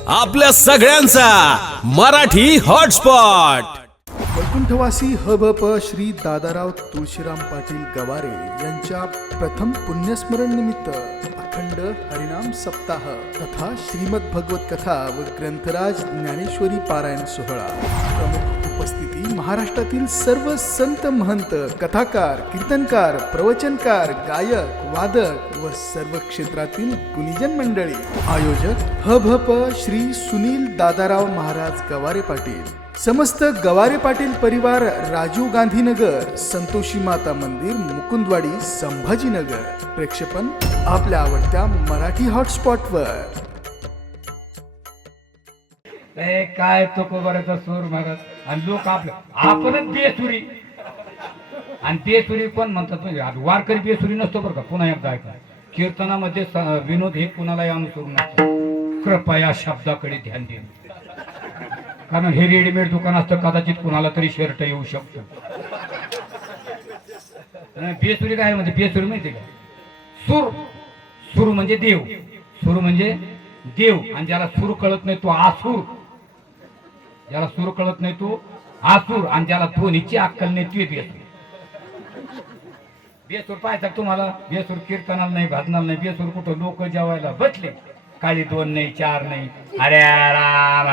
आपल्या सगळ्यांचा मराठी हॉटस्पॉट. वैकुंठवासी हभप श्री दादाराव तुळशीराम पाटील गवारे यांच्या प्रथम पुण्यस्मरण निमित्त अखंड हरिनाम सप्ताह तथा श्रीमद भगवत कथा व ग्रंथराज ज्ञानेश्वरी पारायण सोहळा. प्रमुख उपस्थिती महाराष्ट्रातील सर्व संत महंत, कथाकार, कीर्तनकार, प्रवचनकार, गायक, वादक व सर्व क्षेत्रातील गुणीजन मंडळी. आयोजक हभप श्री सुनील दादाराव महाराज गवारे पाटील. समस्त गवारे पाटील परिवार, राजीव गांधी नगर, संतोषी माता मंदिर, मुकुंदवाडी, संभाजीनगर. प्रेक्षेपण आपल्या आवडत्या मराठी हॉटस्पॉटवर. काय तो कोबराचा सूर महाराज आणि लोक आपणच बेसुरी. आणि बेसुरी कोण म्हणतात म्हणजे वारकरी बेसुरी नसतो बरं का. पुन्हा एकदा ऐका, कीर्तनामध्ये विनोद हे कुणालाही अनुसरून नसतो. कृपया शब्दाकडे ध्यान देईल, कारण हे रेडीमेड दुकान असतं, कदाचित कुणाला तरी शर्ट येऊ शकतो. बेसुरी काय म्हणजे बेसुरी माहिती का? सूर, सूर म्हणजे देव, सूर म्हणजे देव. आणि ज्याला सूर कळत नाही तो आसूर, ज्याला सूर कळत नाही तो आसूर, आणि ज्याला ध्वनीची अक्कल नाही ते बेसूर. बेसूर पाहायचा तुम्हाला, बेसूर कीर्तनाला नाही, भाजनाला नाही. बेसूर कुठं लोक जेवायला बसले, काळी 2 नाही 4 नाही, हरे राम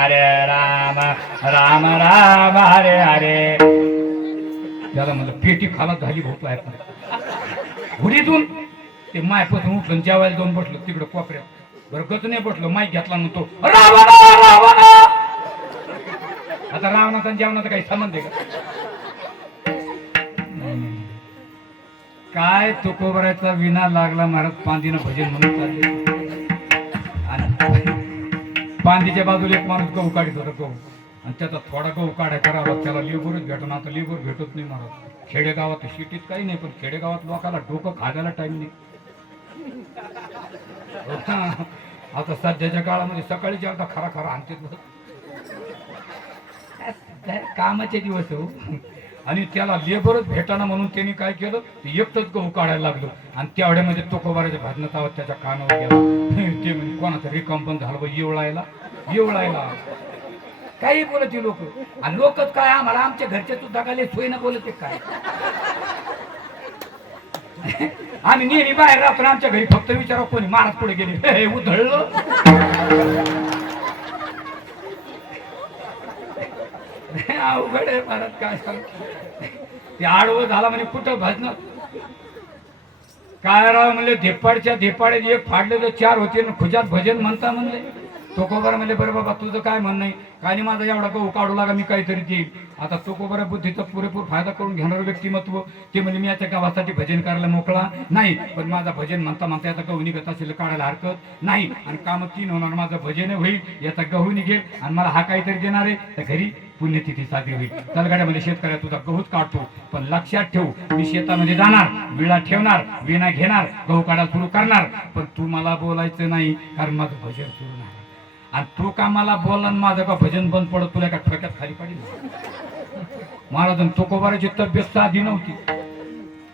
राम राम हरे हरे. त्याला म्हणलं पेटी खालात झाली भोप आहे घुरीतून. ते मायपासून उठलं जेवायला जाऊन बसलो तिकडे कोपऱ्यात. बरं गच नाही बसलो, माईक घेतला म्हणतो रावणा रावणा. आता रावणाचा जेवणाचा काही संबंध आहे का? काय तुकोबराचा विना लागला महाराज पांदीनं भजन म्हणून चालले. पांदीच्या बाजूला एक माणूस गहू काढत होता गहू, आणि त्याचा थोडा गहू काढाय करावा, त्याला लेबरच भेटून. आता लेबर भेटत नाही महाराज खेडेगावात. सिटीत काही नाही, पण खेडेगावात लोकांना डोकं खायला टाइम नाही. आता सध्याच्या काळामध्ये सकाळी जेवता खरा खरा आणते कामाचे दिवस हो. आणि त्याला लेबरच भेटाना म्हणून त्यांनी काय केलं, एकटंच गहू काढायला लागलो. आणि तेवढ्यामध्ये तुकोबाराच्या भाजनात आवाज त्याच्या कानावर गेला. ते म्हणजे कोणाचं रिकाम पण झालं, येवळायला येवळायला काही बोलते लोक. आणि लोकच काय आम्हाला आमच्या घरचे सुद्धा काय सोयीनं बोलते काय. आम्ही नेहमी बाहेर राहतो, आमच्या घरी फक्त विचारा कोणी महाराज पुढे गेले हे उधळलं. अवघड आहे महाराज, काय सांग. ते आडवं झाला म्हणजे कुठं भजन काय राव म्हणले. धेपाडच्या धेपाड्यात एक फाडले तर 4 होते, खुजात भजन म्हणता म्हणले. तुकोबारा म्हणले बरं बाबा तुझं काय म्हणणं आहे, काय नाही माझा एवढा गहू काढू लागा, मी काहीतरी देईल. आता तुकोबारा बुद्धीचा पुरेपूर फायदा करून घेणार व्यक्तिमत्व. ते म्हणजे मी याच्या गावासाठी भजन करायला मोकळा नाही, पण माझा भजन म्हणता म्हणता याचा गहू निघत असेल काढायला हरकत नाही. आणि काम 3 होणार, माझं भजन होईल, याचा गहू निघेल, आणि मला हा काहीतरी देणार आहे, तर घरी पुण्यतिथी साजरी होईल. तलगाड्यामध्ये शेतकऱ्या तुझा गहूच काढतो, पण लक्षात ठेव मी शेतामध्ये जाणार, विळा ठेवणार, विणा घेणार, गहू काढायला सुरू करणार, पण तू मला बोलायचं नाही, कारण माझं भजन सुरू नाही. आणि तू का मला बोलला, माझं का भजन बंद पडत, तुला का ठोक्यात खाली पडेल. महाराज तुकोबाराची तब्येत साधी नव्हती.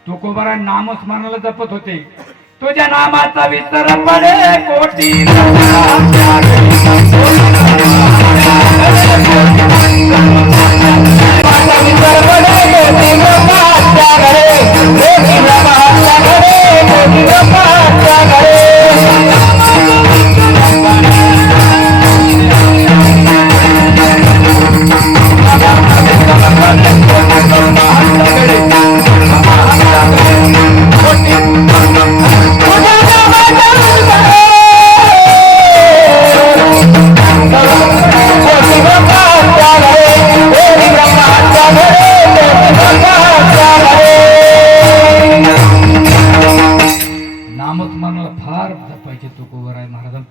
तुकोबारा नामच मनाला जपत होते. तुझ्या नामाचा विसर पडे कोटी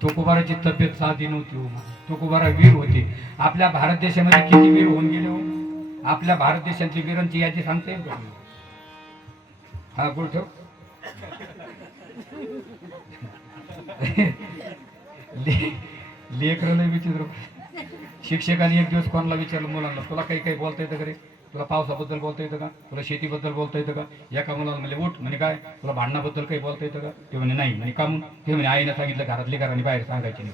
तुकोबाराची तब्येत साधी नव्हती हो. तुकोबारा वीर होते. आपल्या भारत देशामध्ये किती वीर होऊन गेले हो. आपल्या भारत देशातली वीरांची यादी सांगता येईल का? हा बोल ठेव. लेकराला विचार. शिक्षकाने एक दिवस कोणाला विचारलं मुलांना, तुला काही काही बोलता येतं का रे, तुला पावसाबद्दल बोलता येतं का, तुला शेतीबद्दल बोलता येतं का. एका मुलाला म्हणजे उठ म्हणे काय तुला भांडणाबद्दल काही बोलता येतं का. ते म्हणे नाही. म्हणे का म्हणून. ते म्हणे आईने सांगितलं घरातली घराने बाहेर सांगायची नाही.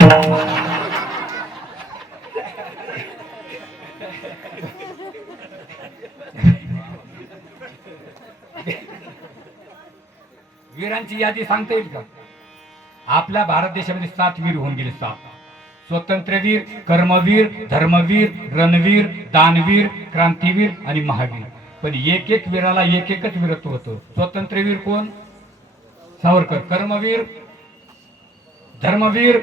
वीरांची यादी सांगता येईल का? आपल्या भारत देशामध्ये 7 वीर होऊन गेले, 7. स्वतंत्रवीर, कर्मवीर, धर्मवीर, रणवीर, दानवीर, क्रांतीवीर आणि महावीर. पण एक एक वीराला एक एकच वीरत्व होतं. स्वतंत्रवीर कोण? सावरकर. कर्मवीर, धर्मवीर,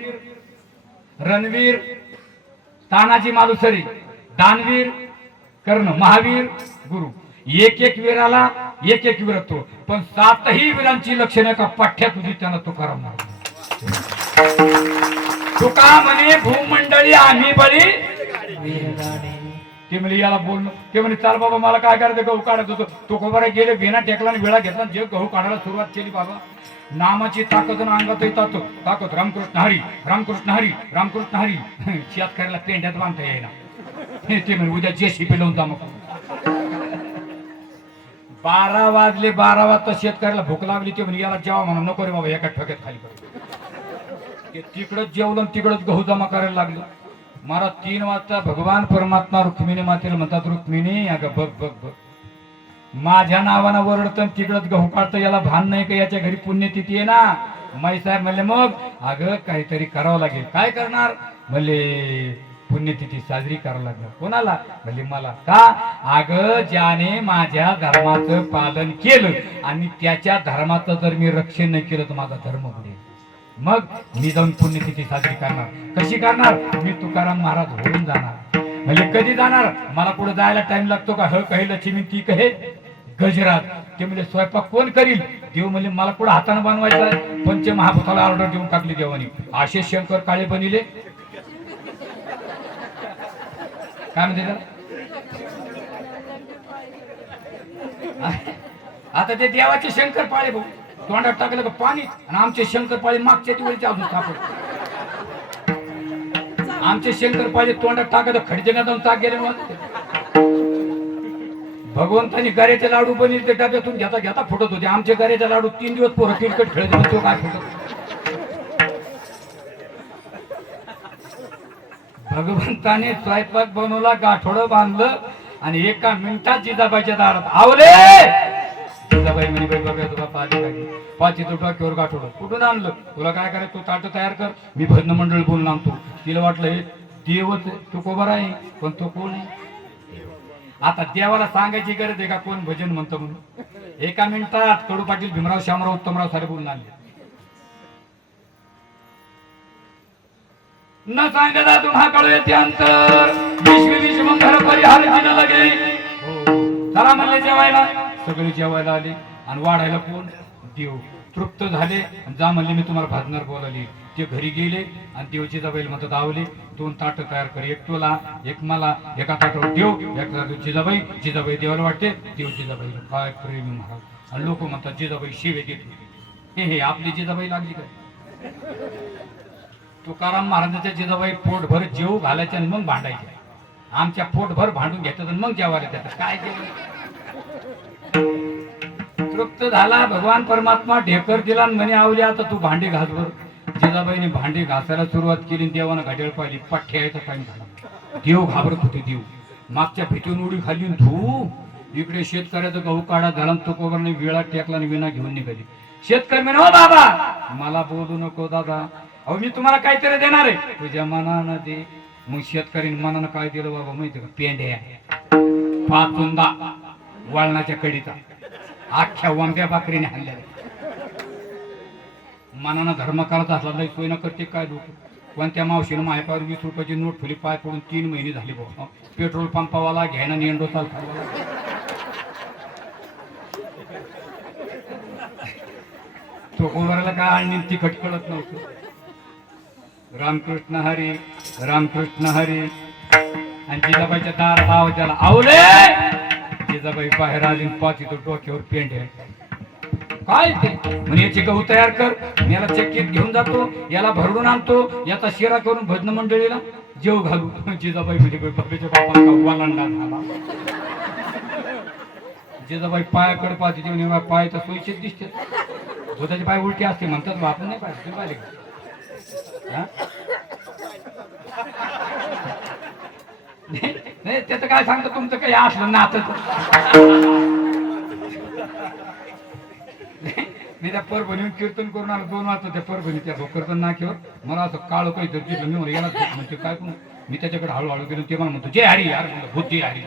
रणवीर तानाजी मालुसरे, दानवीर कर्ण, महावीर गुरु. एक एक वीराला एक एक वीरत्व. पण 7ही वीरांची लक्षणे का पाठ्यात होती त्यांना तुकाराम महाराज. तुका म्हणे भूमंडळी आम्ही बळी. ते म्हणे याला बोलणं. ते म्हणे चाल बाबा मला काय करायचं, गहू काढत होतो. तो खबर गेले वेणा टेकला आणि वेळा घेतला, जे गहू काढायला सुरुवात केली. बाबा नामाची ताकद अंगात येतात ताकद. रामकृष्ण हरी, रामकृष्ण हरी, रामकृष्ण हरी. शेतकऱ्याला पेंड्यात बांधता येईना. ते म्हणे उद्या जेसीपी लावून जा. मग 12 वाजले, 12 वाजता शेतकऱ्याला भूक लागली. ते म्हणे याला जेवा म्हणा. नको रे बाबा, एका ठोक्यात खाली पडतो. ते तिकडच जेवलं, तिकडच गहू जमा करायला लागले. मला 3 वाजता भगवान परमात्मा रुक्मिणी मातेला म्हणतात, रुक्मिणी अगं बघ बघ बघ, माझ्या नावानं वरडतं, तिकडच गहू काढतं, याला भान नाही का याच्या घरी पुण्यतिथी आहे ना. माई साहेब म्हणले मग अगं काहीतरी करावं लागेल. काय करणार? म्हणले पुण्यतिथी साजरी करावं लागणार. कोणाला? म्हणले मला. का? अगं ज्याने माझ्या धर्माचं पालन केलं आणि त्याच्या धर्माचं जर मी रक्षण नाही केलं तर माझा धर्म बुडेल. मग मी जाऊन पुण्यतिथी साजरी करणार. कशी करणार? मी तुकाराम महाराज होऊन जाणार. म्हणजे कधी जाणार? मला पुढे जायला टाइम लागतो का? ह कहे लक्ष्मी, ती कहे गजरात. ते म्हणजे स्वयंपाक कोण करील? देव म्हणजे मला पुढे हाताने बनवायचा. पंचमहाभूताला ऑर्डर देऊन टाकली देवानी. आशिष शंकर काळे बनिले. काय म्हणते त्याला? आता ते देवाचे शंकर पाळे भाऊ तोंडात टाकलं का पाणी. आणि आमचे शंकर पाळे मागच्या वेळेचे अजून सापड. आमचे शंकर पाळे तोंडात टाकलं खडजेना जाऊन टाक गेले. मग भगवंतानी गाऱ्याचे लाडू बनवले, ते डब्यातून घेता घेता फुटत होते. आमचे गाऱ्याचे लाडू 3 दिवस पोरं क्रिकेट खेळत होते, तो काय फुटत. भगवंताने स्वयंपाक बनवला, गाठोडं बांधलं आणि 1 मिनिटात जिजाबाईच्या दारात आवले. जिजाबाई म्हणे बाई बघा तुला पाची तो डोक्यावर गाठोडं कुठून आणलं? तुला काय करायचं? तू ताट तयार कर, मी भजन मंडळ बोलून आणतो. तिला वाटलं हे देवच तो कोबर आहे, पण तो कोण आहे? आता देवाला सांगायची गरज आहे का कोण भजन म्हणतं म्हणून? 1 मिनिटात कडू पाटील, भीमराव, श्यामराव, उत्तमराव सारे बोलून आणले. न सांगता तुम्हा कळू येते अंतर, विश्व मंगल परिहार जिना लगे. चला म्हणले जेवायला. सगळे जेवायला आले आणि वाढायला कोण? देव. तृप्त झाले जा म्हणले मी तुम्हाला भाजणार बोलाली. ते घरी गेले आणि देवची जबाईल म्हणतात आवले 2 ताट तयार कर, एक तुला एक मला. एका ताटावर देव, एका जिजाबाई. जिजाबाई देवाला वाटते, देव जिजाबाईला. काय प्रेमी महाराज. आणि लोक म्हणतात जिजाबाई शिवे देते. हे आपली जिजाबाई लागली काय? तुकाराम महाराजांच्या जिजाबाई पोटभर जेव घालायच्या आणि मग भांडायच्या. आमच्या पोटभर भांडून घेतात आणि मग जेवायला देतात. काय केलं? तृप्त झाला भगवान परमात्मा, ढेकर दिला आणि म्हणे आवली आता तू भांडी घासवर. जिजाबाईने भांडी घासायला सुरुवात केली. देवानं घड्याळ पाहिली, पठ्ठ्या यायचा टाइम झाला. देव घाबरत होते. देव मागच्या भीतीहून उडी खाली. धू इकडे शेतकऱ्याचा गहू काढा झाला. तो कोबराने वेळा टेकला आणि विना घेऊन निघाली. शेतकरी म्हणे हो बाबा मला बोलू नको दादा, अहो मी तुम्हाला काहीतरी देणार आहे. तुझ्या मनानं दे. मग शेतकरीने मनानं काय दिलं बाबा माहिती का? पेंड्या, पाचुंदा, वळणाच्या कडीचा, अख्ख्या वंब्या बाकरीने हल्ल्या. मनानं धर्म करत असला लई सोय न करते काय लोक. कोणत्या मावशीनं माझ्यापावर 20 रुपयाची नोट फुली, पाय पडून 3 महिने झाले बाबा. पेट्रोल पंपावाला घ्यायना नेंडो चाल तो कोबराला काय आणि तिखट कळत नव्हतं. रामकृष्ण हरी, रामकृष्ण हरी. आणि जिजाबाईच्या दारात आवाजाला आवले. जिजाबाई बाहेर आली. पाच तो डोक्यावर पेंड आहे. काय ते म्हणजे याची गहू तयार कर, याला चक्कीत घेऊन जातो, याला भरडून आणतो, याचा शिरा करून भजन मंडळीला जेव घालू. जिजाबाई म्हणजे बाबाच्या बापाला वालांडा झाला. जिजाबाई पायाकडे पाहते. जेव्हा पाय तर सोयीचे दिसते. भूताचे पाय उलटे असते म्हणतात. आपण नाही पाहिजे पाहिले का? नाही त्याचं काय सांगतो तुमचं काही असलं ना आता. मी त्या परभणीहून कीर्तन करून आलो 2 वाजता त्या परभणी त्या भोकरतन नाक्यावर मला असं काळं काही तर दिसलं. मी म्हणलं याला म्हणजे काय पण मी त्याच्याकडे हळूहळू गेलो. ते मला म्हणतो जय हरी यार म्हणलं भूत जय हरी.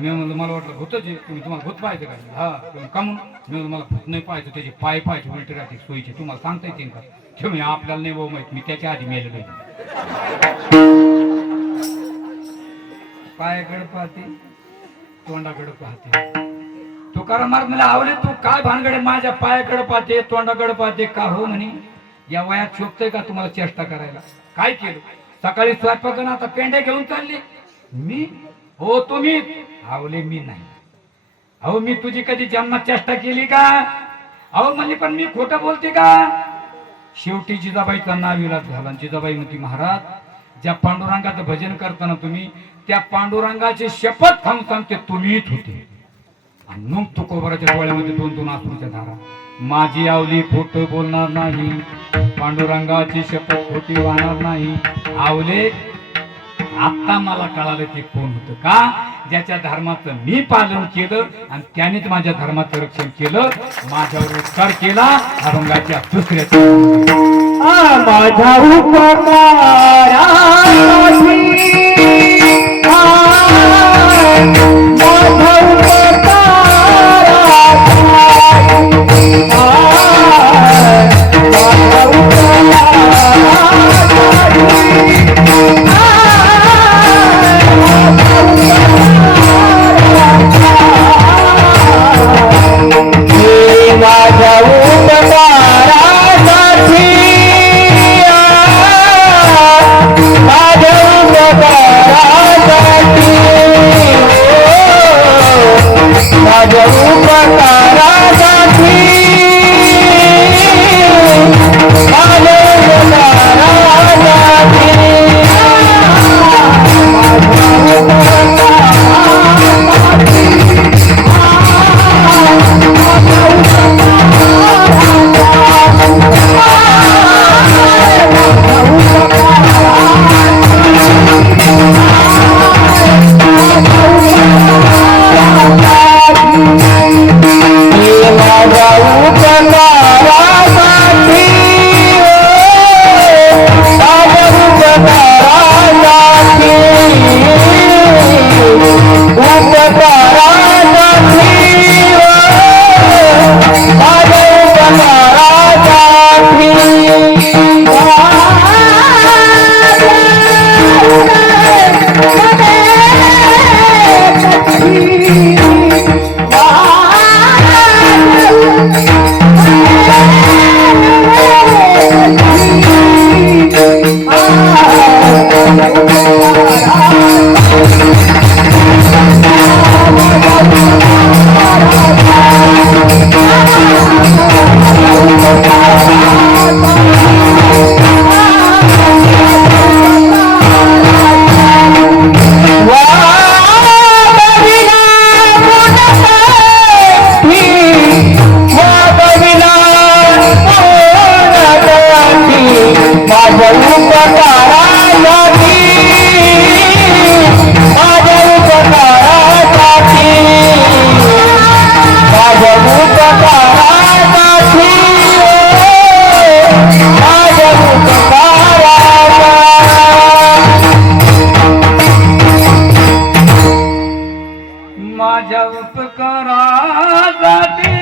मी म्हणलं मला वाटलं भूतच आहे. तुम्ही तुम्हाला भूत पाहायचं का? हा तुम्ही का म्हणून? मी म्हणलं मला भूत नाही पाहायचं त्याचे पाय पाहायचे उलटे राहते सोयीचे तुम्हाला सांगता येते का? ते म्हणजे आपल्याला नाही भाऊ माहित मी त्याच्या आधी मेलेलो आहे. पायाकडे पाहते तोंडाकडे पाहते. तुकाराम महाराज मला आवडले तू काय भानगडे माझ्या पायाकडे पाहते तोंडाकडे पाहते का हो म्हणे या वयात शोभतंय का तुम्हाला चेष्टा करायला? काय केलं सकाळी स्वयंपाकानं आता पेंड्या घेऊन चालली मी हो तुम्ही आवले मी नाही. अहो मी तुझी कधी जन्मात चेष्टा केली का? अहो म्हणजे पण मी खोटं बोलते का? शेवटी जिजाबाईचा नाव विलास झाला. जिजाबाई म्हणती महाराज ज्या पांडुरंगाचं भजन करताना तुम्ही त्या पांडुरंगाची शपथ खाऊन सांगते तुम्हीच होते. आणि मग तुकोबराच्या डोळ्यामध्ये 2-2 अश्रूच्या धारा. माझी आवली खोटं बोलणार नाही पांडुरंगाची शपथ खोटी वाहणार नाही. आवले आता मला कळालं ते कोण होतं का? ज्याच्या धर्माचं मी पालन केलं आणि त्यानेच माझ्या धर्माचं रक्षण केलं माझ्यावर उपकार केला अभंगाच्या दुसऱ्याच्या माझ्या उपकारासाठी माझ्या उपकारासाठी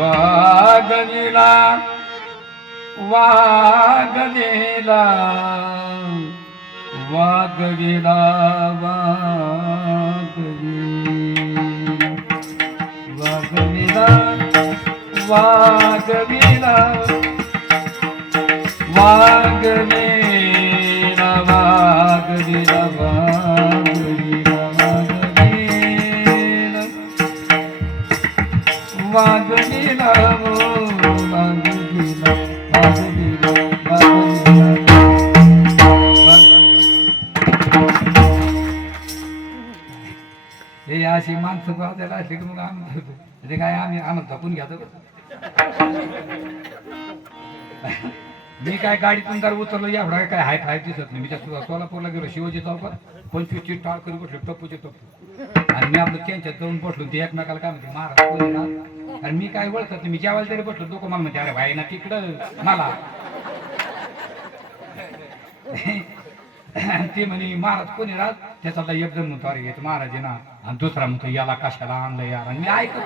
वागविला वागविला वागविला वागविला वागविला वागविला वागविला वागविला वागविला हे अशी माणसं पाहतायला असली की मग आम्ही होतो ते काय आम्ही आम्हाला धपून घ्यायचं मी काय गाडीतून जर उतरलो एवढा काय हाय हाय दिसत नाही. मी त्या सोलापूरला गेलो शिवाजी चौकात 25 टाळ करून बसलो टप्पूचे टप्पू आणि मी आपलं त्यांच्यात जाऊन बसलो. ते एकमेकाला काय म्हणते महाराज कोणी राहत आणि मी काय ओळखत नाही. मी जेवायला तरी बसलो लोक मला म्हणते अरे भाई ना तिकडं मला ते म्हणे महाराज कोणी राहत. त्याचा एक जण म्हणतो अरे येत महाराज आहे ना आणि दुसरा म्हणतो याला कशाला आणलं यार. आणि मी ऐकतो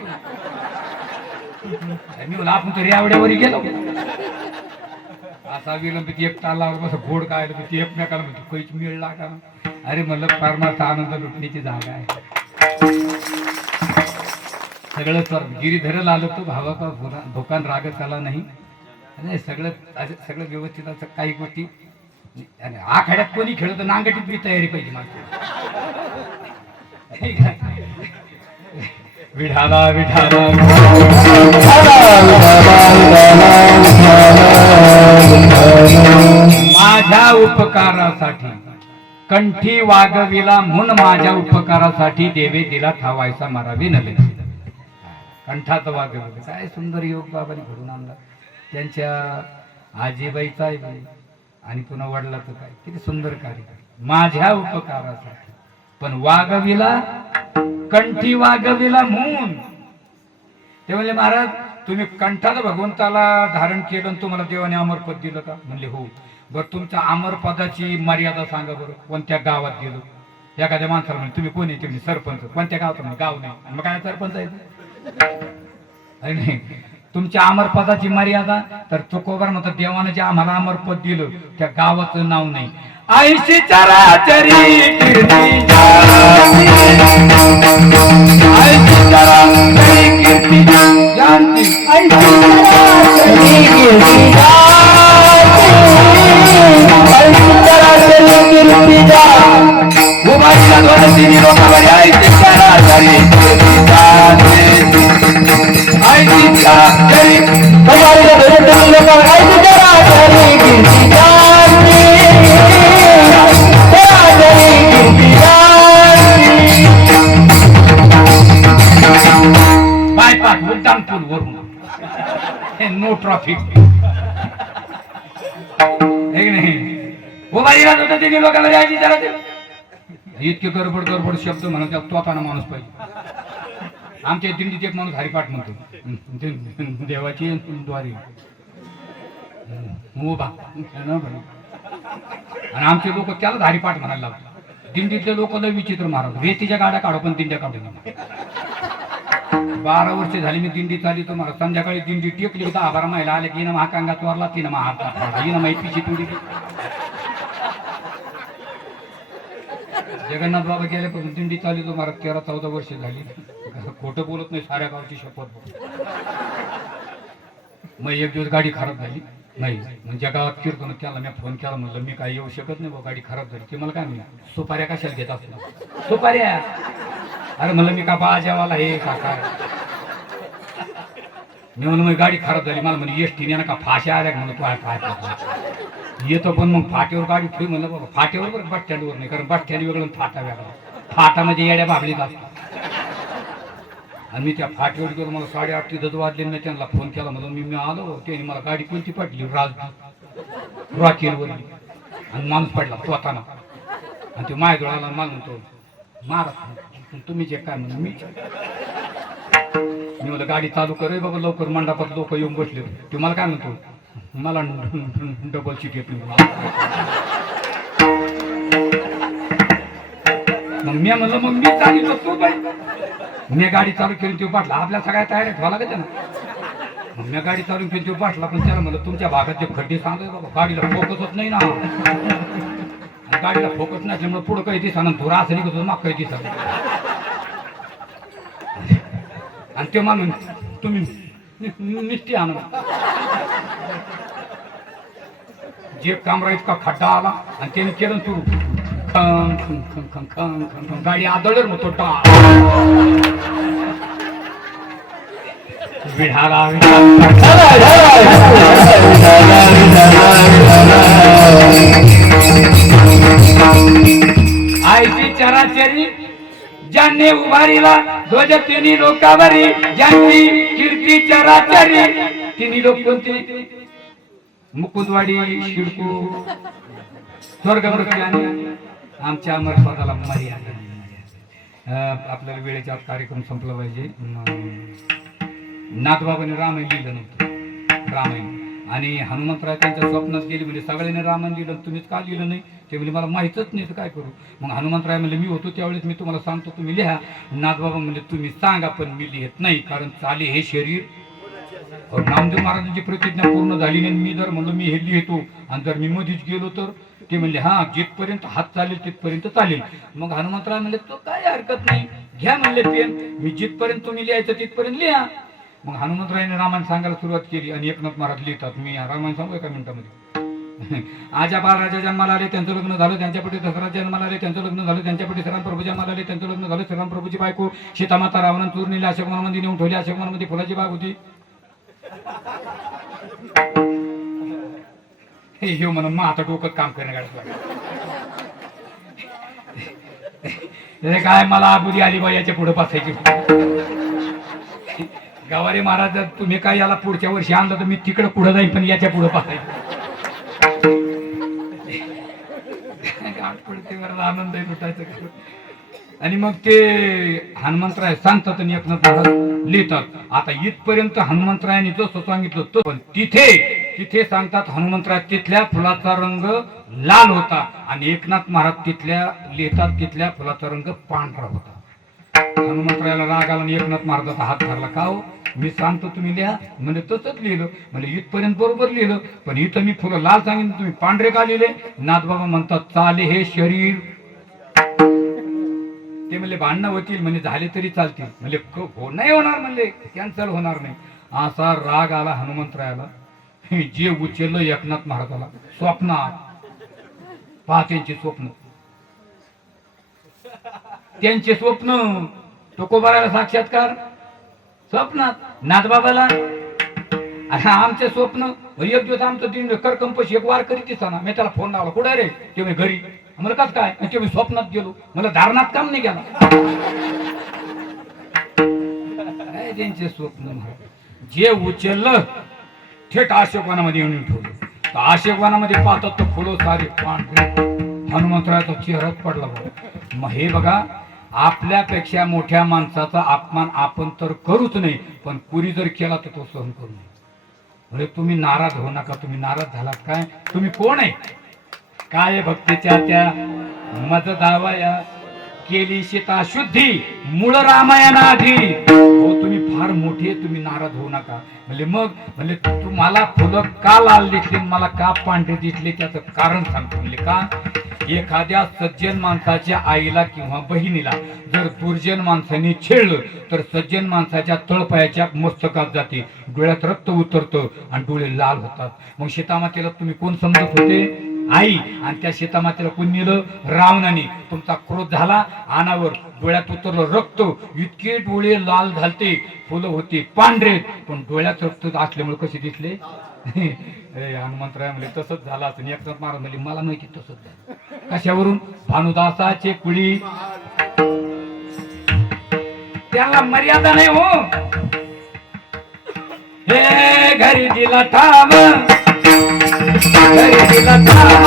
मी बोला आपण तरी आवड्यावरी गेलो असा विलंबित एक तालावर बस गोड काय ते एकमेकाला म्हणतो कैच मिळ लागा. अरे म्हणलं परमार्थ आनंद लुटण्याची जागा आहे. सगळं तर गिरीधरल आलं तो भावा का धोकान राग त्याला नाही. सगळं सगळं व्यवस्थित असं काही गोष्टी आखाड्यात कोणी खेळत नांगटीत बी तयारी पाहिजे विठाला विठाला माझ्या उपकारासाठी कंठी वागविला म्हणून माझ्या उपकारासाठी देवे दिला थावायचा मारावी नले. कंठाचं वागवलं काय सुंदर योग बाबांनी घडून आणला. त्यांच्या आजीबाईचा आणि पुन्हा वडिलाचं काय किती सुंदर कार्य. माझ्या उपकारासाठी पण वागविला कंठी वागविला म्हणून ते म्हणले महाराज तुम्ही कंठाला भगवंताला धारण केलं आणि तुम्हाला देवाने अमरपद दिलं का. म्हणले हो. बरं तुमच्या अमरपदाची मर्यादा सांगा बरं. कोणत्या गावात गेलो. एखाद्या माणसाला म्हणजे तुम्ही कोणी ते सरपंच. कोणत्या गावात म्हणजे गाव नाही. मग काय सरपंच आहे अरे नाही. तुमच्या अमरपदाची मर्यादा तर तुकोबर म्हणतात देवाने जे आम्हाला अमरपद दिलं त्या गावाचं नाव नाही. 80 चराचरी कीर्ती जानती 80 चराचरी कीर्ती जानती 80 चराचरी कीर्ती जानती उभारीला दोन तिन्ही लोकांवर 80 चराचरी कीर्ती जानती 80 चराचरी उभारीला दोन तिन्ही लोकांवर 80 चराचरी कीर्ती जानती बायपास उड्डाणपूल वरून नो ट्रॉफिक नाही. उभारीला दोन तिन्ही लोकांवर 80 चराचरी इतके गडबड गडबड शब्द म्हणून त्या तोफाना माणूस पाहिजे. आमच्या दिंडीत एक माणूस हरिपाठ म्हणतो देवाची द्वारी उभा आणि आमचे लोक त्यालाच हरिपाठ म्हणायला लागतात. दिंडीतले लोक लय विचित्र महाराज रेतीच्या गाड्या काढू पण दिंड्या काढू. 12 वर्ष झाली मी दिंडी चालली तर मला संध्याकाळी दिंडी टेकली 10-12 महिला आल्या की हिनं महाकांगात वरला तिनं महाराज हिनं माहिती पिशी तुडी. जगन्नाथ बाबा गेल्यापासून दिंडी चालली तो मला 13-14 वर्ष झाली. खोटं बोलत नाही साऱ्या गावची शपथ. मग एक दिवस गाडी खराब झाली नाही म्हणजे गावात कीर्तन त्याला मी फोन केला म्हणलं मी काय येऊ शकत नाही गाडी खराब झाली. ते मला काय म्हणलं सुपाऱ्या कशाला घेत असतो सुपाऱ्या. अरे म्हणलं मी का बाजावाला हे काका. मी म्हणलं मग गाडी खराब झाली मला म्हणजे एसटीने का फाश्या आल्या म्हणून काय काय येतो पण मग फाट्यावर गाडी ठेवी म्हणलं बाबा फाट्यावर बरं बस स्टँडवर नाही कारण बस स्टँड वेगळं फाटा वेगळा. फाटामध्ये येड्या बाबलीत असतात. आणि मी त्या फाटीवर गेलो मला 8:30 तिथं वाजले मी त्यांना फोन केला म्हणून मी आलो. त्यांनी मला गाडी कोणती पाठली रॉकेलवर आणि माणूस पडला स्वतःना आणि ते माझ्या आला मला म्हणतो महाराज तुम्ही जे काय म्हणून मी मला गाडी चालू करे बाबा लवकर मंडपात लोक येऊन बसले. ते मला काय म्हणतो मला डबल सीट येत मग मी म्हणलं मग मी चालू बसतो बाई. मी गाडी चालू केली तो पाटला आपल्या सगळ्या तयारी ठेवायला का ना. मी गाडी चालू केली तो पाटला पण त्याला म्हणलं तुमच्या भागात जे खड्डे सांगतोय बाबा गाडीला फोकस होत नाही ना. गाडीला फोकस नसल्यामुळे पुढं काही दिसा ना थोडा असं निघत होतं माग काही दिसा. आणि ते म्हणून तुम्ही निष्ठी आणा जे कामरा इतका खड्डा आला आणि त्याने केलं सुरू खंग खंग खंग खंग खंग खंग खंग गाडी आदळर मग तो विढाला आयची चराचरी ज्यांनी उभारीला ध्वज तिन्ही लोकावरी ज्यांची कीर्ती चराचरी तिन्ही लोक कोणती मुकुंदवाडी शिडकू स्वर्गवृत्ती आणि आमच्या अमरपदाला मर्यादा आपल्याला वेळेच्या आत कार्यक्रम संपला पाहिजे. नाथबाबांनी रामायण लिहिलं नव्हतं, रामायण, आणि हनुमंतराय त्यांच्या स्वप्नात गेले म्हणजे सगळ्यांनी रामायण लिहिलं, तुम्हीच का लिहिलं नाही? ते म्हणजे मला माहीतच नाही तर काय करू. मग हनुमंतराय म्हणजे मी होतो त्यावेळेस मी तुम्हाला सांगतो तुम्ही लिहा. नाथबाबा म्हणजे तुम्ही सांगा पण मी लिहित नाही, कारण चाले हे शरीर. नामदेव महाराजांची प्रतिज्ञा पूर्ण झाली नाही. मी जर म्हणलो मी हे लिहितो आणि जर मी मधीच गेलो तर ते म्हणले हा जिथपर्यंत हात चालेल तिथपर्यंत चालेल. मग हनुमंतराय म्हणले तो काय हरकत नाही, घ्या म्हणले पेन, मी जिथपर्यंत तुम्ही लिहायचं तिथपर्यंत लिहा. मग हनुमंतरायाने रामायण सांगायला सुरुवात केली आणि एकनाथ महाराज लिहितात. मी रामायण सांगू एका मिनिटामध्ये. आजा बाळराजा जन्माला आले त्यांचं लग्न झालं, त्यांच्यापटी दसरा जन्माला आले त्यांचं लग्न झालं, त्यांच्यापटी श्रीरामप्रभू जन्माला आले त्यांचं लग्न झालं. श्रीरामप्रभूची बायको सीतामाता रावणाने चूर नेली, अशोकवनामध्ये नेऊन ठेवली. अशोकवनामध्ये फुलाची बाग होती. हे म्हणून मग आता डोकं काम करण्याकडे काय मला आबुदी अलीबाई याच्या पुढे बसायची. गवारे महाराज तुम्ही काय याला पुढच्या वर्षी आणलं तर मी तिकडे पुढे जाईन पण याच्या पुढे बसायचं. आनंद लुटायचं. आणि मग ते हनुमंतराय सांगतात आणि एकनाथ महाराज लिहितात. आता इथपर्यंत हनुमंतरायांनी जसं सांगितलं तो पण तिथे सांगतात हनुमंतराय तिथल्या फुलाचा रंग लाल होता आणि एकनाथ महाराज तिथल्या लिहितात तिथल्या फुलाचा रंग पांढरा होता. हनुमंतरायाला राग आला आणि एकनाथ महाराजाचा हात धरला. का हो मी सांगतो तुम्ही लिहा म्हणजे तसंच लिहिलं. म्हणजे इथपर्यंत बरोबर लिहिलं पण इथं मी फुलं लाल सांगितलं तुम्ही पांढरे का लिहिले? नाथबाबा म्हणतात चाले हे शरीर. ते म्हणले भांडणं होतील म्हणजे झाले तरी चालतील, म्हणजे हो नाही होणार, म्हणले कॅन्सल होणार नाही. असा राग आला हनुमंतरायाला. जे उचललं एकनाथ महाराजाला स्वप्नात त्यांचे स्वप्न, त्यांचे स्वप्न तुकोबाराला साक्षात्कार स्वप्नात, नाथबाबाला आमचे स्वप्न. एक दिवस आमचं दिन करकंपशी एक वार करीत दिसताना मी त्याला फोन लावला, कुठे रे? ते मी घरी. मला कसं काय? ते मी स्वप्नात गेलो, मला धारणात काम नाही गेला. त्यांचे स्वप्न जे उचललं थेट आशोकवनामध्ये येऊन ठेवलं. तर आशोकवनामध्ये पाहतात तर फुलं सारे पांढरे. हनुमंतरायाचा चेहराच पडला बघा. मग हे बघा आपल्यापेक्षा मोठ्या माणसाचा अपमान आपण तर करूच नाही, पण पुरी जर केला तर तो सहन करू नये. म्हणजे तुम्ही नाराज होऊ नका. तुम्ही नाराज झालात काय? तुम्ही कोण आहे? काय भक्तीच्या त्या मज दावाया केली सीता शुद्धी मूळ रामायणाधी. हो तुम्ही फार मोठे, तुम्ही नाराज होऊ नका. म्हणजे मग म्हणजे तुम्हाला फुलं का लाल दिसले मला का पांढरे दिसले त्याचं कारण सांगतो. म्हणजे का एखाद्या सज्जन माणसाच्या आईला किंवा बहिणीला जर दुर्जन माणसाने छेडलं तर सज्जन माणसाच्या तळपायाच्या मस्तकात जाते, डोळ्यात रक्त उतरतं आणि डोळे लाल होतात. मग सीतामातेला तुम्ही कोण समजत होते? आई. आणि त्या सीतामातेला कोण नेलं? रावणाने. तुमचा क्रोध झाला अनावर, डोळ्यात उतरलं रक्त, इतके डोळे लाल झालते, फुलं होते पांढरे पण डोळ्यात रक्त असल्यामुळे कसे दिसले? हनुमंतराय म्हणले तसंच झालं असं. एकनाथ महाराज म्हणले मला माहिती तसंच झालं. कशावरून? भानुदासाचे कुळी. त्याला मर्यादा नाही हो. हे घरी दिला ठाम, घरी दिला ठाम,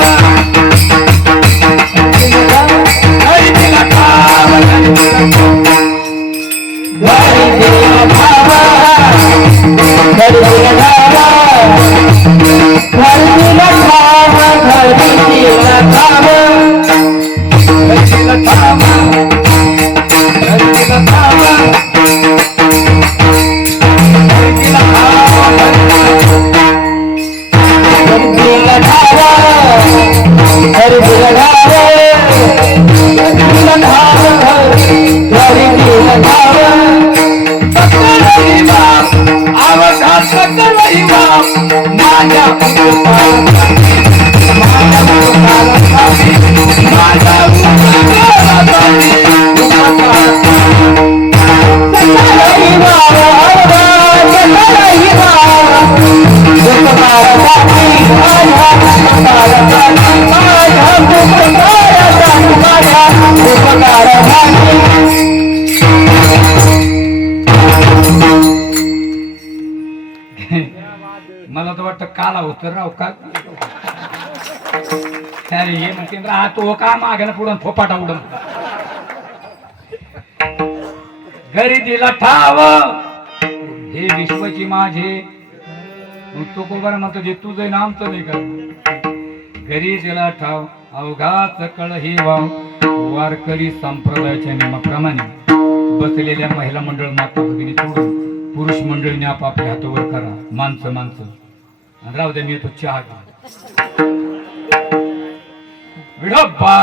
घरी दिला ठाम, घरी दिला ठाम, घरी दिला ठाम, घरी दिला ठाम, घरी दिला ठाम, घरी दिला ठाम, घरी दिला ठाम, घरी दिला ठाम, घरी दिला मला तर वाटतं काला होतं राव का अरे हे म्हणते रा तो का मागणं पुढं फोपाटा उडून घरी दिला ठाव हे विश्वची माझे तो कोबर म्हणतो जे तुझं नामचं नाही का घरी दिला ठाव अवघाच कळ ही वाव वारकरी संप्रदायाच्या नियमाप्रमाणे बसलेल्या महिला मंडळ माता भगिनी सोडून पुरुष मंडळीने आपापल्या हातावर करा माणसं आणि राहू द्या मी येतो चहा घ्या विडोबा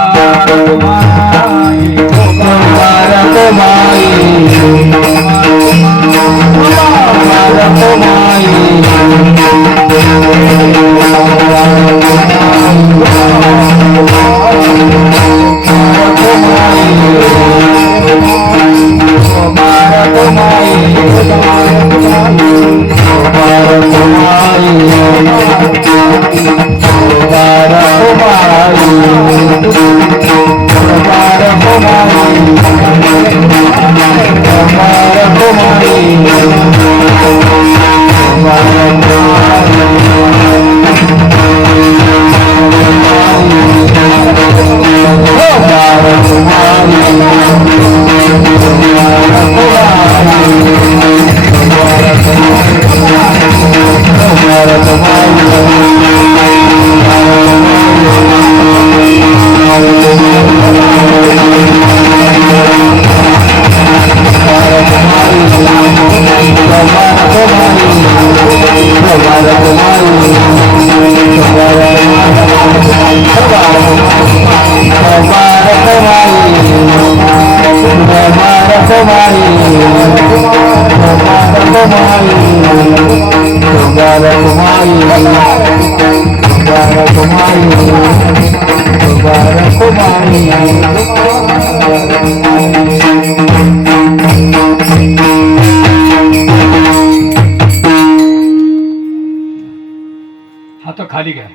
हात खाली घ्या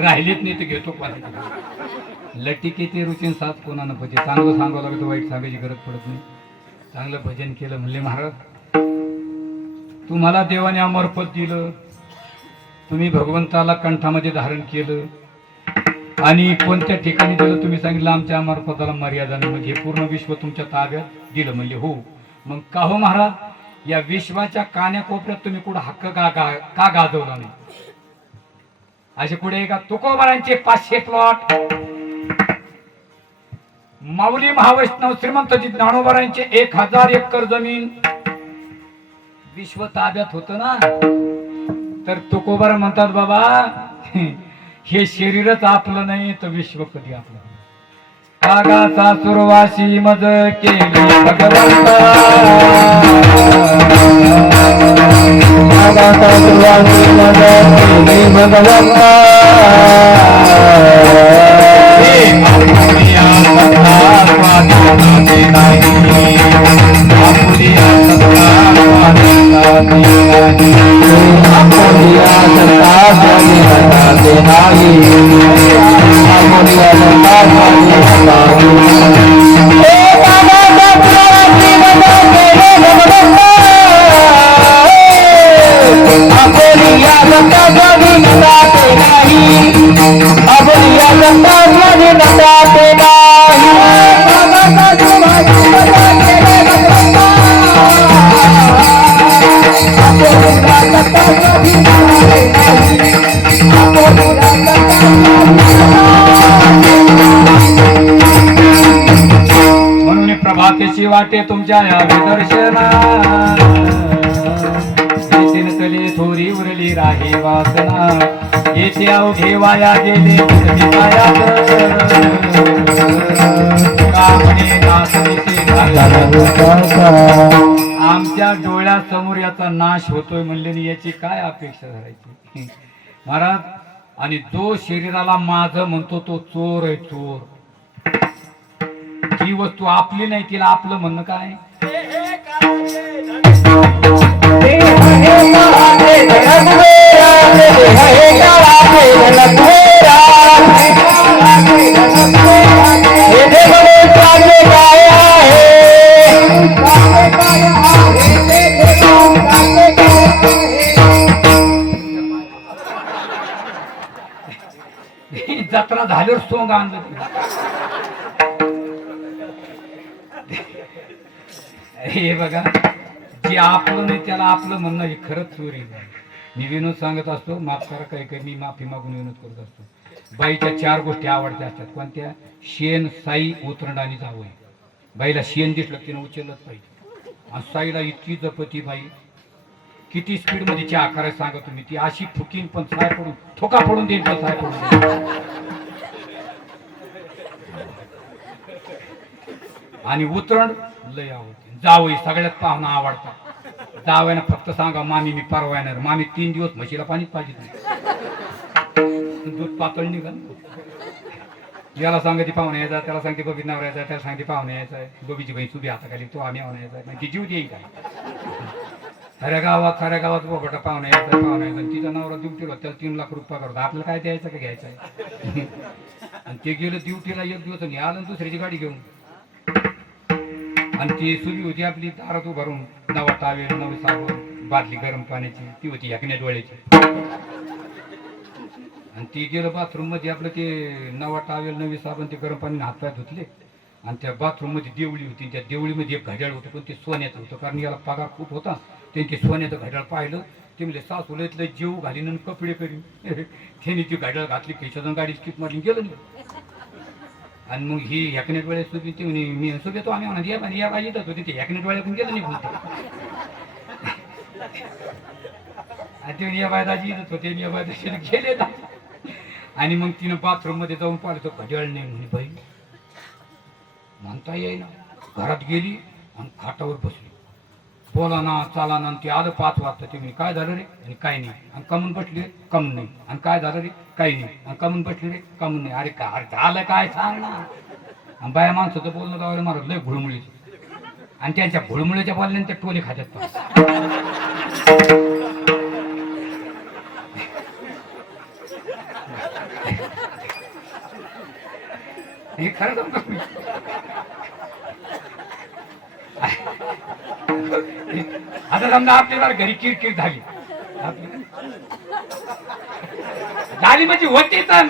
राहिलेत नाही तर घेतो लट्टी किती रुचीन साथ कोणानं भजे चांगलं सांगावं लागतं वाईट सांगायची गरज पडत नाही चांगलं भजन केलं म्हणले महाराज तुम्हाला देवाने अमरपद दिलं तुम्ही भगवंताला कंठामध्ये धारण केलं आणि कोणत्या ठिकाणी दिलं तुम्ही सांगितलं आमच्या अमरपदाला मर्यादा नाही मग हे पूर्ण विश्व तुमच्या ताब्यात दिलं म्हणले हो मग का हो महाराज या विश्वाच्या कान्याकोपऱ्यात तुम्ही कुठं हक्क का गाजवला नाही असे कुठे का तुकोबारांचे 500 प्लॉट माऊली महावैष्णव श्रीमंतजी ज्ञानोबारांचे 1000 एकर जमीन विश्व ताब्यात होत ना तर तुकोबार म्हणतात बाबा हे शरीरच आपलं नाही तर विश्व कधी आपलं कागाचा सुरवासी मज केली भगवंता कागाचा सुरवासी मज केली भगवंता म्हणून प्रभातेची वाटे तुमच्या या दर्शना तले थोरी उरली राही वासना येथे अवघे वाया गेले आमच्या डोळ्यासमोर याचा नाश होतोय म्हणले याची काय अपेक्षा धरायची महाराज आणि जो शरीराला माझं म्हणतो तो चोर आहे चोर ही वस्तू आपली नाही तिला आपलं म्हणणं काय जत्रा झाल्यावर सोंग आणलं हे बघा, जे आपलं नाही त्याला आपलं म्हणणं हे खरंच चोरी आहे. मी विनोद सांगत असतो, माफ करा, काही काही मी माफी मागून विनोद करत असतो. बाईच्या 4 गोष्टी आवडत्या असतात. कोणत्या? शेण, साई, उतरंड आणि जावई. बाईला शेण दिसलं तिनं उचललंच पाहिजे. आणि साईला इतकी जपती बाई, किती स्पीड मध्ये चहा करायला सांगा तुम्ही, ती अशी फुकीन पण साय पडून ठोका पडून देईल पण साय पडून देईल. आणि उतरण लय आवडते. जावई सगळ्यात पाहुणा आवडतात. जावयानं फक्त सांगा मामी मी परवा येणार. मामी 3 दिवस म्हशीला पाणीच पाहिजे नाही, दूध पातळ निघाल. याला सांगते पाहुणे यायचा, त्याला सांगते बबी नवरा यायचा, त्याला सांगते पाहुणे यायचा आहे. बबीची बहीण सुबी हाताखाली, तो आम्ही आव्हान यायचा नाही, ती जीव देईल काय. खऱ्या गावात बोबटा पाहुणे यायचा, पाहुणे यायचा. तिचा नवरा ड्युटीला, त्याला 3 लाख रुपये पगार होता. आपल्याला काय द्यायचं का घ्यायचं आहे. आणि ते गेलं ड्युटीला 1 दिवस आणि आलं दुसऱ्याची गाडी घेऊन. आणि ती सुबी होती आपली दारात उभारून, नवा टावेल, नवी साबण, बादली गरम पाण्याची, ती होती ह्याकण्या डोळ्याची. आणि ती गेलं बाथरूम मध्ये, आपलं ते नवा टावेल, नवी साबण, ते गरम पाण्याने हातपाय धुतले. आणि त्या बाथरूम मध्ये देवळी होती, त्या देवळीमध्ये एक घड्याळ होतं, पण ते सोन्याचं होतं, कारण याला पगार खूप होता. त्यांनी सोन्याचं घड्याळ पाहिलं. ते म्हणजे सासूला इथलं जेव घालीन आणि कपडे करीन. त्यांनी ती घड्याळ घातली, खिशातून गाडी स्किप मारली, गेलं नाही. आणि मग ही हॅकनेट वेळेस सुद्धा ती म्हणे, मी सुद्धा तो आम्ही म्हणा या बाई येतच होती, ते हॅकनेट वेळेतून गेलं नाही म्हणते. आणि ते या बायदाची येतच होते, या बायदाशी गेले. आणि मग तिनं बाथरूम मध्ये जाऊन पाहिलं तर घड्याळ नाही. म्हणे बाई म्हणता येईना. घरात गेली आणि खाटावर बसली, बोला ना चाला ना. ते आलं 5 वाजता. ते म्हणे काय झालं रे? आणि काय नाही. आणि कमून बसली रे? कमून नाही. आणि काय झालं रे? काही नाही. आणि कमून बसली रे? कमून नाही. अरे काय झालं काय सांग ना. आणि बाया माणसाचं बोलणं लावलं मारत लय घुळमुळीच. आणि त्यांच्या घुळमुळीच्या बोलण्याने ते टोले खात्यात. हे खरं सांगतो मी. आता समजा आपल्याला घरी किरकिर झाली म्हणजे होती तर.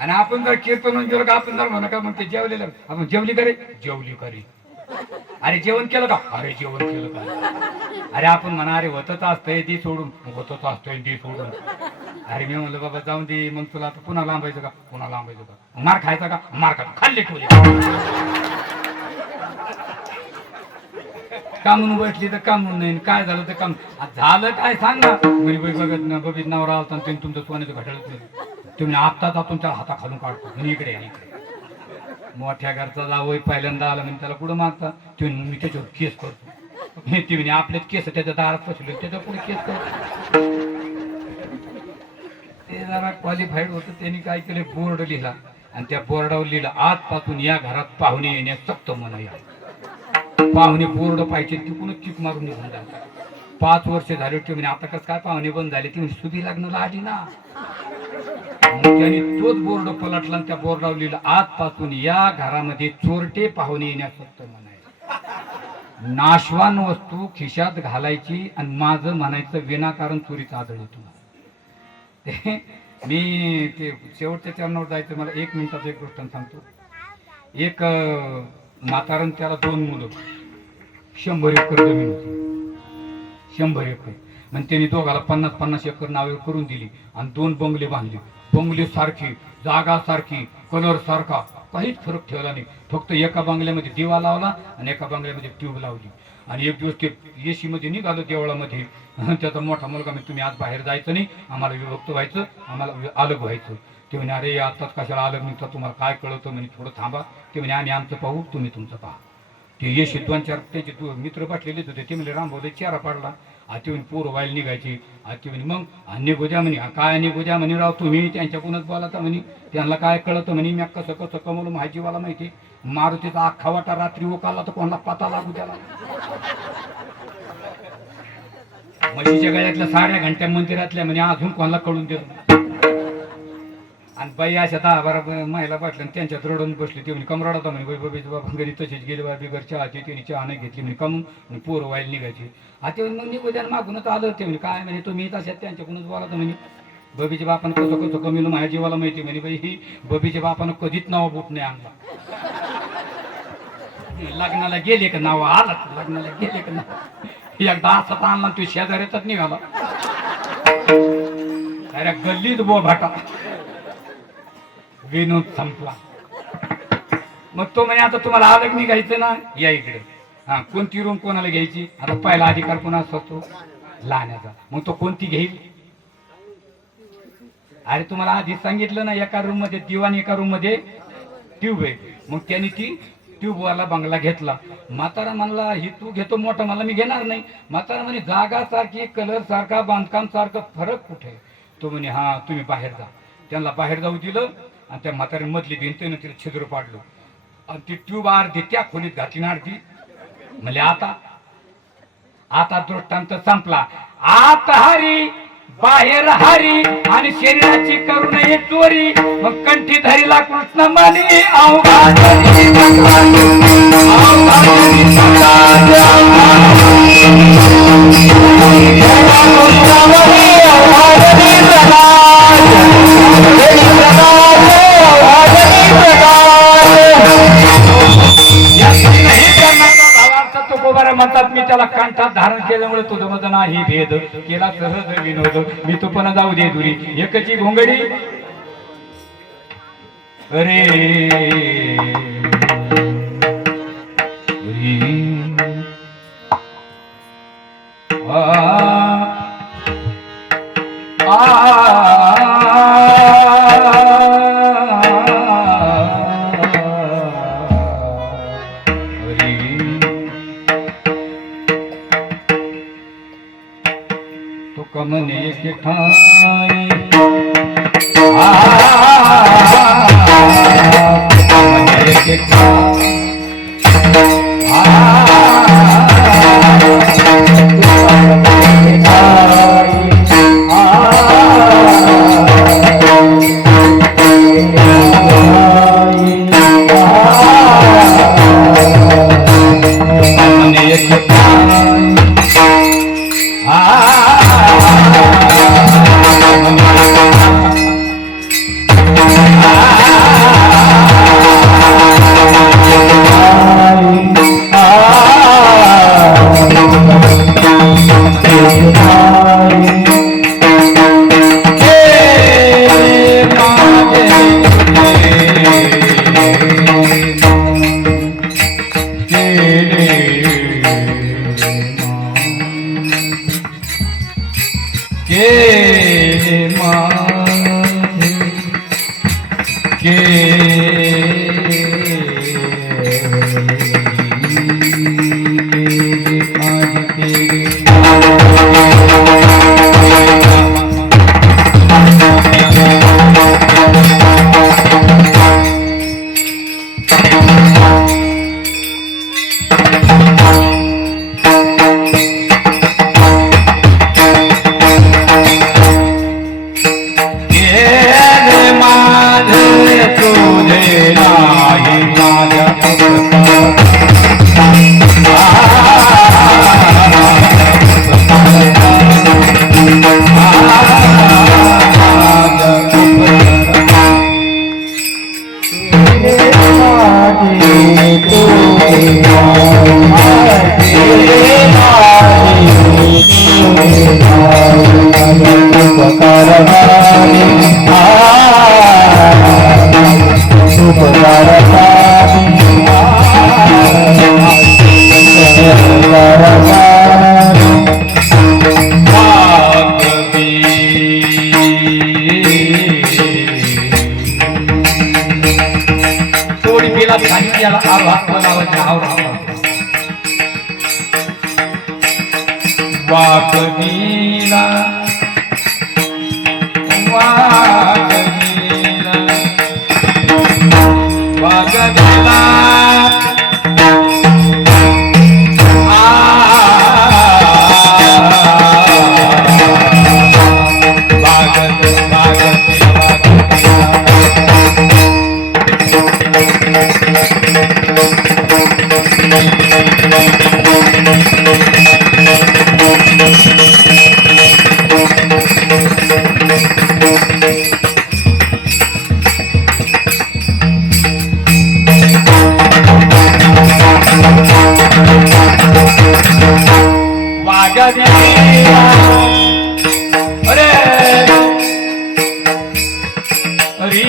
आणि आपण जर कीर्तन गेलो का, आपण जर म्हणा का मग ते जेवलेलं, आपण जेवली करे, जेवली करे. अरे जेवण केलं का? अरे जेवण केलं का. अरे आपण म्हणा अरे होतच असतंय ती सोडून, होतच असतंय ती सोडून. अरे मी म्हणलं बाबा जाऊन दे, मग तुला आता पुन्हा लांबायचं का? पुन्हा लांबायचं का? मार खायचा का? मार खा. खाल्ले ठेवले. कामून बसली तर कामून नाही, काय झालं तर काम झालं काय सांग ना. बघत ना बबीत नवरा आलता, तुमचं सोन्याचं घड्याळच नाही. तुम्ही आत्ताच तुमच्या हाता खालून काढतो. म्हणजे इकडे इकडे मोठ्या घरचा जावई पहिल्यांदा आला म्हणजे त्याला पुढं मारता. तुम्ही मी त्याच्यावर केस करतो. ती म्हणे आपलेच केस त्याच्या दारात बसले, त्याच्या पुढे केस करतो. ते जरा क्वालिफाईड होतं. त्यांनी काय केलं, बोर्ड लिहिला. आणि त्या बोर्डावर लिहिलं, आजपासून या घरात पाहुणे येण्यास सक्त मनाई आहे. पाहुणे बोर्ड पाहिजे तिकडूनच चिक मारून निघून जातात. 5 वर्ष झाले. ते म्हणे आता कसं काय पाहुणे बंद झाले? ती म्हणजे सुबी लग्नाला आली ना. त्यांनी तोच बोर्ड पलटला आणि त्या बोर्डावर लिहिलं, आजपासून या घरामध्ये चोरटे पाहुणे येण्यास सक्त मनाई. नाशवान वस्तू खिशात घालायची आणि माझं म्हणायचं विनाकारण चोरीचा आदळ होतो. मी ते शेवटच्या चरणावर जायचं. मला 1 मिनिटात एक गोष्ट सांगतो. एक म्हातारण, त्याला 2 मुलं, 100 एकर जमीन होती. 100 एकर. म्हणजे त्यांनी दोघाला 50-50 एकर नावे करून दिली आणि 2 बंगले बांधले. बंगले सारखी, जागा सारखी, कलर सारखा, काहीच फरक ठेवला नाही. फक्त एका बंगल्यामध्ये दिवा लावला आणि एका बंगल्यामध्ये ट्यूब लावली. आणि एक दिवस ते एसी मध्ये निघालो देवळामध्ये. त्याचा मोठा मुलगा म्हणजे तुम्ही आज बाहेर जायचं नाही, आम्हाला विभक्त व्हायचं, आम्हाला अलग व्हायचं. ते म्हणे अरे आताच कशाला अलग निघता, तुम्हाला काय कळतं म्हणे, थोडं थांबा. ते म्हणे आम्ही आमचं पाहू, तुम्ही तुमचं पहा. ते येशी 2-4 त्यांचे मित्र बाटलेलेच होते. ते म्हणजे रामभाऊला चेहरा पाडला. आती म्हणे पोरं व्हायला निघायची. आती म्हणे मग निघू द्या म्हणे. काय निघू द्या म्हणे राव, तुम्ही त्यांच्याकडूनच बोलाता म्हणे, त्यांना काय कळतं म्हणे. मी कसं कसं कमवलं माहितीवाला माहिती. मारुतीचा अख्खा वाटा रात्री उकाला तर कोणाला पता लागू द्याला. म्हशीच्या गळ्यातल्या साड्या घंट्या मंदिरातल्या म्हणे अजून कोणाला कळून देत. आणि बाई अशा 10-12 महिला बाटल्या त्यांच्यात रडून बसली. ते म्हणे कमराड होता म्हणे. बाबा बाबा घरी तशीच गेली बा बिगर चहाची. त्यांनी चहा नाही घेतली म्हणे. कमून पोरं व्हायला निघायची. आता मग निघू द्या मागूनच आलं. ते म्हणे काय म्हणे तुम्ही तशात त्यांच्याकडूनच बोलाता म्हणे. बबीच्या बापानं कसं कसं कमीलं माझ्या जीवाला माहिती म्हणे बाई ही बबीच्या बापानं कधीच नाव बूट नाही आणला. लग्नाला गेले का नाव आला लग्नाला गेले का नाव एकदा असा आणला तू शेजाऱ्याचाच निघाला अरे गल्लीत बो भाटा विनोद संपला. मग तो म्हणे आता तुम्हाला अलग निघायचं ना या इकडे. हा कोणती रूम कोणाला घ्यायची आता पहिला अधिकार कोणाचा असतो लहाण्याचा. मग तो कोणती घेईल. अरे तुम्हाला आधी सांगितलं ना एका रूम मध्ये दिवाण एका रूम मध्ये ट्यूब आहे. मग त्याने ती ट्यूबवाला बंगला घेतला. म्हातारा म्हणला ही तू घेतो मोठा मला मी घेणार नाही. म्हातारा म्हणे जागा सारखी कलर सारखा बांधकाम सारखं फरक कुठे. तो म्हणे हा तुम्ही बाहेर जा. त्यांना बाहेर जाऊ दिलं आणि त्या म्हाताऱ्या मधली भिंत ना तिला छिद्र पाडलं आणि ती ट्यूब अर्धी त्या खोलीत घातली ना अर्धी. म्हणजे आता दृष्टांत संपला. आत हरी बाहेर हरी आणि शरीराची करू नये चोरी. मग कंठी धरीला कृष्ण म्हणे म्हणतात मी त्याला कंठात धारण केल्यामुळे तुझं मत नाही भेद केला सहज विनोद मी तू पण जाऊ दे दुरी एकची घोंगडी. अरे कमने के ठाई कमने के ठाई वाकनीला वाकनीला वाकनीला वागवीला अरे अरे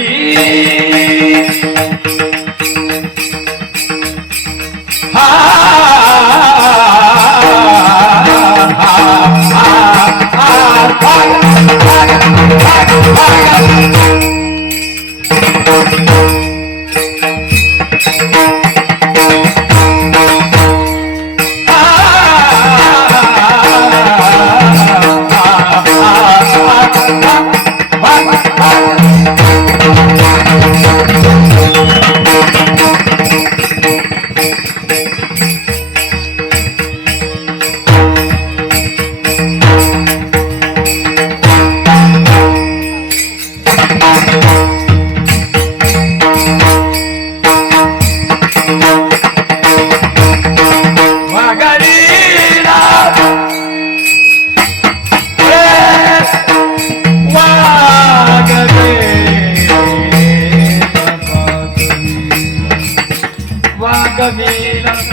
वागवीला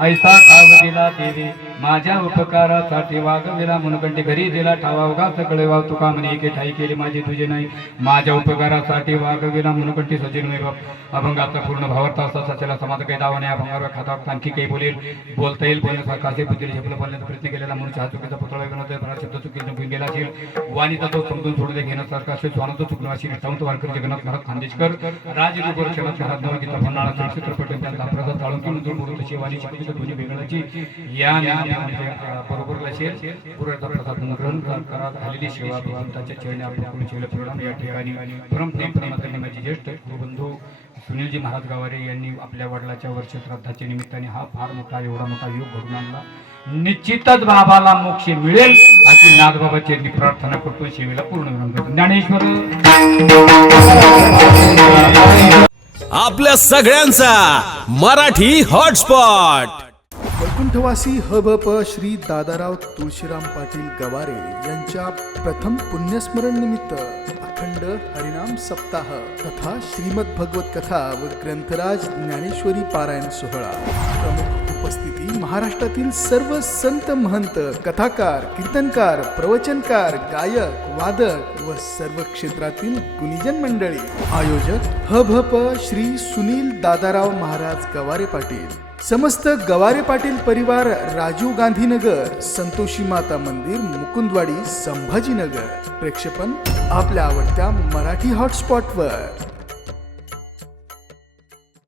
ऐसा कावडीला देवी माझ्या उपकारासाठी वागविला मुनकंठी घरी दिला ठावा उगा सगळे वाव तुका म्हणे एके ठाई केली माझी तुझे नाही माझ्या उपकारासाठी वागविला मुनकंठी सचिन अभंगाचा पूर्ण भावार्थ असा सचला समाज काही दावा नाही अभंगावर खाता आणखी काही बोलता येईल बोलण्यासारखा असे बुद्धीने शब्द बोलण्याचा प्रयत्न केलेला म्हणून हा चुकीचा पुतळा विनोद शब्द चुकीने निघून गेला असेल वाणीचा तो समजून सोडून घेण्यासारखा असेल स्वानाचं चुकणं अशी निष्ठावंत वारकर जगन्नाथ महाराज खानदेशकर राजरूपर शरद शहरात नवर गीता फन्नाळा चित्रपट त्यांचा प्रसाद ताळून किंवा दूर बोलत अशी वाणी शिकवली दोन्ही वेगळ्याची या बरोबर असेल पूर्वचा प्रसाद ग्रहण करा झालेली सेवा भगवंताच्या चरणी आपण ठेवले परिणाम या ठिकाणी परमप्रेम परमात्म्याने माझे ज्येष्ठ गुरुबंधू सुनीलजी महाराज गावारे यांनी आपल्या वडिलाच्या वर्ष श्राद्धाच्या निमित्ताने हा फार मोठा एवढा मोठा योग घडून आणला निश्चितच बाबाला मोक्ष मिळेल अशी नागबाबाची प्रार्थना करतो सेवेला पूर्ण विनंती करतो ज्ञानेश्वर आपल्या सगळ्यांचा मराठी हॉटस्पॉट वैकुंठवासी हभप श्री दादाराव तुळशीराम पाटील गवारे यांच्या प्रथम पुण्यस्मरण निमित्त अखंड हरिनाम सप्ताह तथा श्रीमद भगवत कथा व ग्रंथराज ज्ञानेश्वरी पारायण सोहळा प्रमुख उपस्थिती महाराष्ट्रातील सर्व संत महंत कथाकार कीर्तनकार प्रवचनकार गायक वादक व सर्व क्षेत्रातील गुणीजन मंडळी आयोजक हभप श्री सुनील दादाराव महाराज गवारे पाटील समस्त गवारे पाटील परिवार राजीव गांधी नगर संतोषी माता मंदिर मुकुंदवाडी संभाजीनगर प्रेक्षेपण आपल्या आवडत्या मराठी हॉटस्पॉटवर